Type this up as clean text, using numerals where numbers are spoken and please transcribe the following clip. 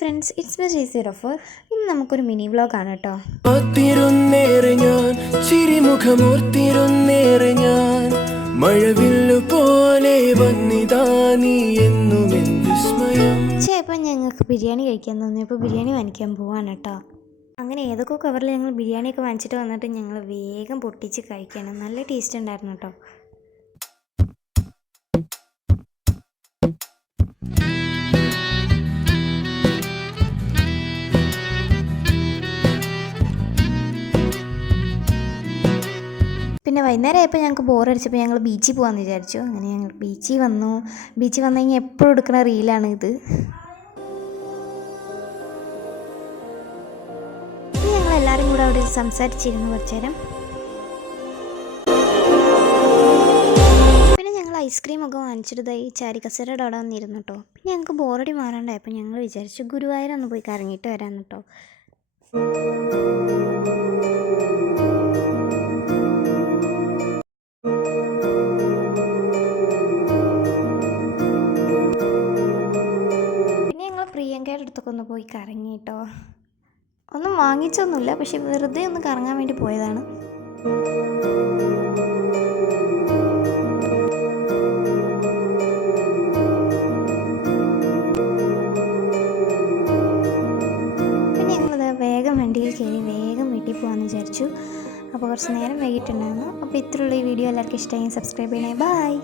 Friends, it's me J04. ഇന്ന് നമുക്കൊരു mini വ്ളോഗാണ് കേട്ടോ. ഇപ്പം ഞങ്ങൾക്ക് ബിരിയാണി കഴിക്കാൻ തോന്നി. ഇപ്പോൾ ബിരിയാണി വാങ്ങിക്കാൻ പോവാണ് കേട്ടോ. അങ്ങനെ ഏതൊക്കെ കവറിൽ ഞങ്ങൾ ബിരിയാണിയൊക്കെ വാങ്ങിച്ചിട്ട് വന്നിട്ട് ഞങ്ങൾ വേഗം പൊട്ടിച്ച് കഴിക്കണം. നല്ല ടേസ്റ്റ് ഉണ്ടായിരുന്നു കേട്ടോ. പിന്നെ വൈകുന്നേരം ആയപ്പോൾ ഞങ്ങൾക്ക് ബോറടിച്ചപ്പോൾ ഞങ്ങൾ ബീച്ചിൽ പോകാമെന്ന് വിചാരിച്ചു. അങ്ങനെ ഞങ്ങൾ ബീച്ചിൽ വന്നു കഴിഞ്ഞാൽ എപ്പോഴും എടുക്കുന്ന റീലാണ് ഇത്. ഞങ്ങൾ എല്ലാവരും കൂടെ അവിടെ സംസാരിച്ചിരുന്നു കുറച്ചു നേരം. പിന്നെ ഞങ്ങൾ ഐസ്ക്രീമൊക്കെ വാങ്ങിച്ചിട്ട് ഈ ചാരിക്കസേരയുടെ അവിടെ വന്നിരുന്നു കേട്ടോ. പിന്നെ ഞങ്ങൾക്ക് ബോറടി മാറാണ്ടായപ്പോൾ ഞങ്ങൾ വിചാരിച്ചു ഗുരുവായൂരൊന്ന് പോയി കറങ്ങിയിട്ട് വരാൻ കേട്ടോ. പ്രിയങ്കയുടെ അടുത്തൊക്കെ ഒന്ന് പോയി കറങ്ങി കേട്ടോ. ഒന്നും വാങ്ങിച്ചൊന്നുമില്ല, പക്ഷെ വെറുതെ ഒന്ന് കറങ്ങാൻ വേണ്ടി പോയതാണ്. പിന്നെ ഞങ്ങൾ വേഗം വണ്ടിയിൽ കയറി വേഗം വീട്ടിൽ പോകാമെന്ന് വിചാരിച്ചു. അപ്പോൾ കുറച്ച് നേരം വൈകിട്ടുണ്ടായിരുന്നു. അപ്പോൾ ഇത്രയുള്ള ഈ വീഡിയോ എല്ലാവർക്കും ഇഷ്ടമായി സബ്സ്ക്രൈബ് ചെയ്യണേ. ബൈ.